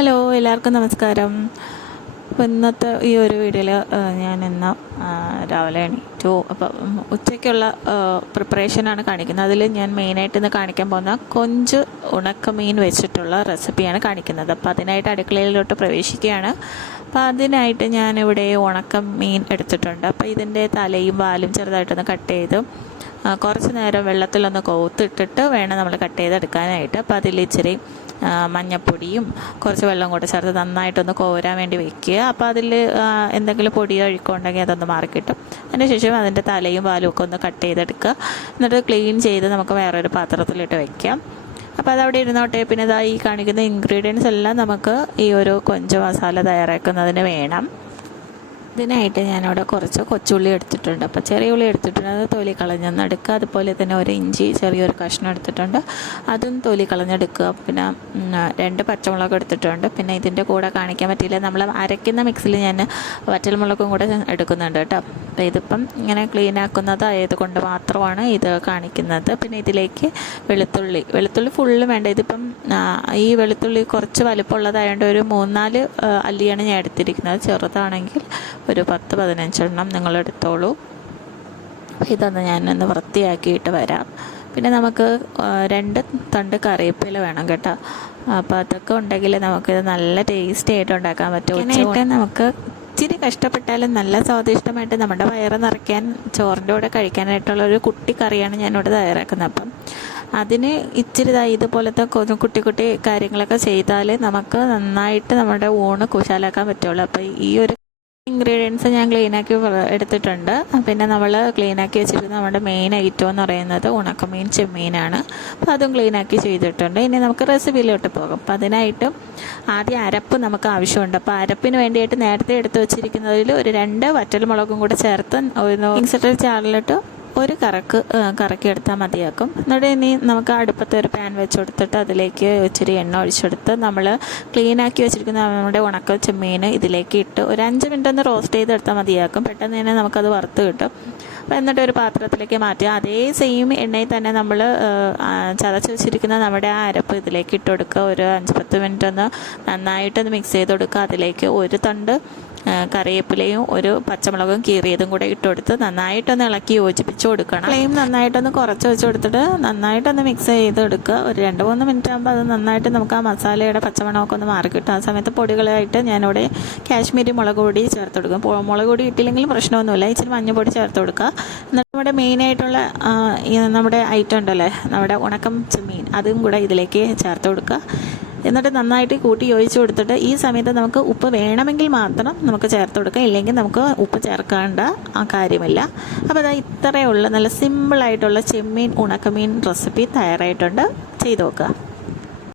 Hello എല്ലാവർക്കും നമസ്കാരം. ഇന്നത്തെ ഈ ഒരു വീഡിയോയിൽ ഞാൻ ഇന്ന് രാവിലെ എണീറ്റു. അപ്പം ഉച്ചയ്ക്കുള്ള പ്രിപ്പറേഷനാണ് കാണിക്കുന്നത്. അതിൽ ഞാൻ മെയിനായിട്ട് ഇന്ന് കാണിക്കാൻ പോകുന്ന കൊഞ്ച് ഉണക്കമീൻ വെച്ചിട്ടുള്ള റെസിപ്പിയാണ് കാണിക്കുന്നത്. അപ്പോൾ അതിനായിട്ട് അടുക്കളയിലോട്ട് പ്രവേശിക്കുകയാണ്. അപ്പോൾ അതിനായിട്ട് ഞാനിവിടെ ഉണക്ക മീൻ എടുത്തിട്ടുണ്ട്. അപ്പോൾ ഇതിന്റെ തലയും വാലും ചെറുതായിട്ടൊന്ന് കട്ട് ചെയ്ത്. കുറച്ച് നേരം വെള്ളത്തിലൊന്ന് കോത്തിട്ടിട്ട് വേണം നമ്മൾ കട്ട് ചെയ്തെടുക്കാനായിട്ട്. അപ്പോൾ അതിൽ ഇച്ചിരി മഞ്ഞപ്പൊടിയും കുറച്ച് വെള്ളം കൂടെ ചേർത്ത് നന്നായിട്ടൊന്ന് കോരാൻ വേണ്ടി വെക്കുക. അപ്പോൾ അതിൽ എന്തെങ്കിലും പൊടിയോ ഒഴിക്കുണ്ടെങ്കിൽ അതൊന്ന് മാറിക്കിട്ടും. അതിനുശേഷം അതിന്റെ തലയും പാലും ഒക്കെ ഒന്ന് കട്ട് ചെയ്തെടുക്കുക. എന്നിട്ട് ക്ലീൻ ചെയ്ത് നമുക്ക് വേറൊരു പാത്രത്തിലിട്ട് വെക്കാം. അപ്പോൾ അതവിടെ ഇരുന്നോട്ടെ. പിന്നെ ഇതാ ഈ കാണിക്കുന്ന ഇൻഗ്രീഡിയൻസ് എല്ലാം നമുക്ക് ഈ ഒരു കൊഞ്ച് മസാല തയ്യാറാക്കുന്നതിന് വേണം. ഇതിനായിട്ട് ഞാനവിടെ കുറച്ച് കൊച്ചുള്ളി എടുത്തിട്ടുണ്ട്. അപ്പോൾ ചെറിയ ഉള്ളി എടുത്തിട്ടുണ്ട്. അത് തൊലി കളഞ്ഞെന്നെടുക്കുക അതുപോലെ തന്നെ ഒരു ഇഞ്ചി ചെറിയൊരു കഷ്ണം എടുത്തിട്ടുണ്ട്. അതും തൊലി കളഞ്ഞെടുക്കുക. പിന്നെ രണ്ട് പച്ചമുളക് എടുത്തിട്ടുണ്ട്. പിന്നെ ഇതിന്റെ കൂടെ കാണിക്കാൻ പറ്റിയില്ല. നമ്മൾ അരയ്ക്കുന്ന മിക്സിൽ ഞാൻ വറ്റൽമുളകും കൂടെ എടുക്കുന്നുണ്ട് കേട്ടോ. അപ്പോൾ ഇതിപ്പം ഇങ്ങനെ ക്ലീൻ ആക്കുന്നത് ആയതുകൊണ്ട് മാത്രമാണ് ഇത് കാണിക്കുന്നത്. പിന്നെ ഇതിലേക്ക് വെളുത്തുള്ളി. വെളുത്തുള്ളി ഫുള്ള് വേണ്ട. ഇതിപ്പം ഈ വെളുത്തുള്ളി കുറച്ച് വലിപ്പമുള്ളതായതുകൊണ്ട് ഒരു മൂന്നാൽ അല്ലിയാണ് ഞാൻ എടുത്തിരിക്കുന്നത്. ചെറുതാണെങ്കിൽ ഒരു പത്ത് പതിനഞ്ചെണ്ണം നിങ്ങൾ എടുത്തോളൂ. ഇതൊന്ന് ഞാനൊന്ന് വൃത്തിയാക്കിയിട്ട് വരാം. പിന്നെ നമുക്ക് രണ്ട് തണ്ട് കറിവേപ്പില വേണം കേട്ടോ. അപ്പോൾ അതൊക്കെ ഉണ്ടെങ്കിൽ നമുക്കിത് നല്ല ടേസ്റ്റി ആയിട്ട് ഉണ്ടാക്കാൻ പറ്റും. ഉച്ചയായിട്ട് നമുക്ക് ഇച്ചിരി കഷ്ടപ്പെട്ടാലും നല്ല സ്വാദിഷ്ടമായിട്ട് നമ്മുടെ വയറ് നിറയ്ക്കാൻ ചോറിന്റെ കൂടെ കഴിക്കാനായിട്ടുള്ള ഒരു കുട്ടി കറിയാണ് ഞാനിവിടെ തയ്യാറാക്കുന്നത്. അപ്പം അതിന് ഇച്ചിരി ഇതുപോലത്തെ കൊതു കുട്ടി കുട്ടി കാര്യങ്ങളൊക്കെ ചെയ്താൽ നമുക്ക് നന്നായിട്ട് നമ്മുടെ ഊണ് കുശാലാക്കാൻ പറ്റുള്ളൂ. അപ്പോൾ ഈ ഒരു ഇൻഗ്രീഡിയൻസ് ഞാൻ ക്ലീനാക്കി എടുത്തിട്ടുണ്ട്. പിന്നെ നമ്മൾ ക്ലീനാക്കി വെച്ചിരുന്ന നമ്മുടെ മെയിൻ ഐറ്റം എന്ന് പറയുന്നത് ഉണക്കമീൻ ചെമ്മീനാണ്. അപ്പോൾ അതും ക്ലീനാക്കി ചെയ്തിട്ടുണ്ട്. ഇനി നമുക്ക് റെസിപ്പിയിലോട്ട് പോകാം. അപ്പോൾ അതിനായിട്ട് ആദ്യം അരപ്പ് നമുക്ക് ആവശ്യമുണ്ട്. അപ്പോൾ അരപ്പിന് വേണ്ടിയിട്ട് നേരത്തെ എടുത്ത് വെച്ചിരിക്കുന്നതിൽ ഒരു രണ്ട് വറ്റൽ മുളകും കൂടെ ചേർത്ത് മിക്സഡ് ചാറിലിട്ട് ഒരു കറക്ക് ആ, കറക്കി എടുത്താൽ മതിയാക്കും. എന്നിട്ട് ഇനി നമുക്ക് അടുപ്പത്ത് ഒരു പാൻ വെച്ച് കൊടുത്തിട്ട് അതിലേക്ക് ഇച്ചിരി എണ്ണ ഒഴിച്ചെടുത്ത് നമ്മൾ ക്ലീൻ ആക്കി വെച്ചിരിക്കുന്ന നമ്മുടെ ഉണക്ക ചെമ്മീൻ ഇതിലേക്ക് ഇട്ട് ഒരു അഞ്ച് മിനിറ്റ് ഒന്ന് റോസ്റ്റ് ചെയ്തെടുത്താൽ മതിയാക്കും. പെട്ടെന്ന് തന്നെ നമുക്കത് വറുത്ത് കിട്ടും. അപ്പോൾ എന്നിട്ട് ഒരു പാത്രത്തിലേക്ക് മാറ്റുക. അതേ സെയിം എണ്ണയിൽ തന്നെ നമ്മൾ ചതച്ച് വെച്ചിരിക്കുന്ന നമ്മുടെ ആ അരപ്പ് ഇതിലേക്ക് ഇട്ട് കൊടുക്കുക. ഒരു അഞ്ച് പത്ത് മിനിറ്റ് ഒന്ന് നന്നായിട്ടൊന്ന് മിക്സ് ചെയ്ത് കൊടുക്കുക. അതിലേക്ക് ഒരു തണ്ട് കറിവേപ്പിലയും ഒരു പച്ചമുളകും കീറിയതും കൂടെ ഇട്ട് കൊടുത്ത് നന്നായിട്ടൊന്ന് ഇളക്കി യോജിപ്പിച്ച് കൊടുക്കണം ഫ്ലെയിം നന്നായിട്ടൊന്ന് കുറച്ച് വെച്ച് കൊടുത്തിട്ട് നന്നായിട്ടൊന്ന് മിക്സ് ചെയ്ത് എടുക്കുക ഒരു രണ്ട് മൂന്ന് മിനിറ്റ് ആകുമ്പോൾ അത് നന്നായിട്ട് നമുക്ക് ആ മസാലയുടെ പച്ചമണമൊക്കെ ഒന്ന് മാറി കിട്ടും ആ സമയത്ത് പൊടികളായിട്ട് ഞാനിവിടെ കാശ്മീരി മുളക് പൊടി ചേർത്ത് കൊടുക്കും മുളക് പൊടി ഇട്ടില്ലെങ്കിലും പ്രശ്നമൊന്നുമില്ല. ഇച്ചിരി മഞ്ഞൾപ്പൊടി ചേർത്ത് കൊടുക്കുക എന്നിട്ട് നമ്മുടെ മെയിനായിട്ടുള്ള നമ്മുടെ ഐറ്റം ഉണ്ടല്ലേ? നമ്മുടെ ഉണക്കം ചെമ്മീൻ. അതും കൂടെ ഇതിലേക്ക് ചേർത്ത് കൊടുക്കുക. എന്നിട്ട് നന്നായിട്ട് കൂട്ടി യോജിച്ച് കൊടുത്തിട്ട് ഈ സമയത്ത് നമുക്ക് ഉപ്പ് വേണമെങ്കിൽ മാത്രം നമുക്ക് ചേർത്ത് കൊടുക്കാം. ഇല്ലെങ്കിൽ നമുക്ക് ഉപ്പ് ചേർക്കേണ്ട. ആ കാര്യമില്ല. അപ്പോൾ അതാ ഇത്രയുള്ള നല്ല സിമ്പിളായിട്ടുള്ള ചെമ്മീൻ ഉണക്കമീൻ റെസിപ്പി തയ്യാറായിട്ടുണ്ട്. ചെയ്തു നോക്കുക.